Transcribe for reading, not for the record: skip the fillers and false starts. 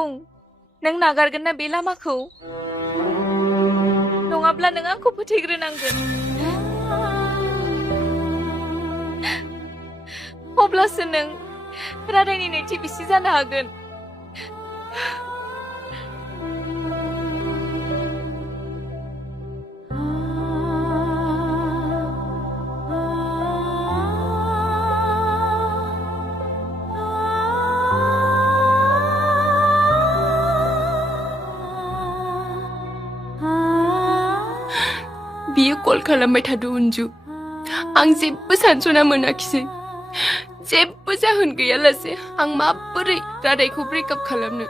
नों नागारगोन ना बे लामाखौ नङाब्ला नों आंखौ फोथैग्रोनांगोन अब्लासो नों राधायनि नैथि बिसि जानो हागोन बियो कल खालामबाय थादों उन्जु आं जेबो सानस'ना मोनाखिसै जेबो जाहोन गैयालासे आं माबोरै रादायखौ ब्रेकआप खालामनो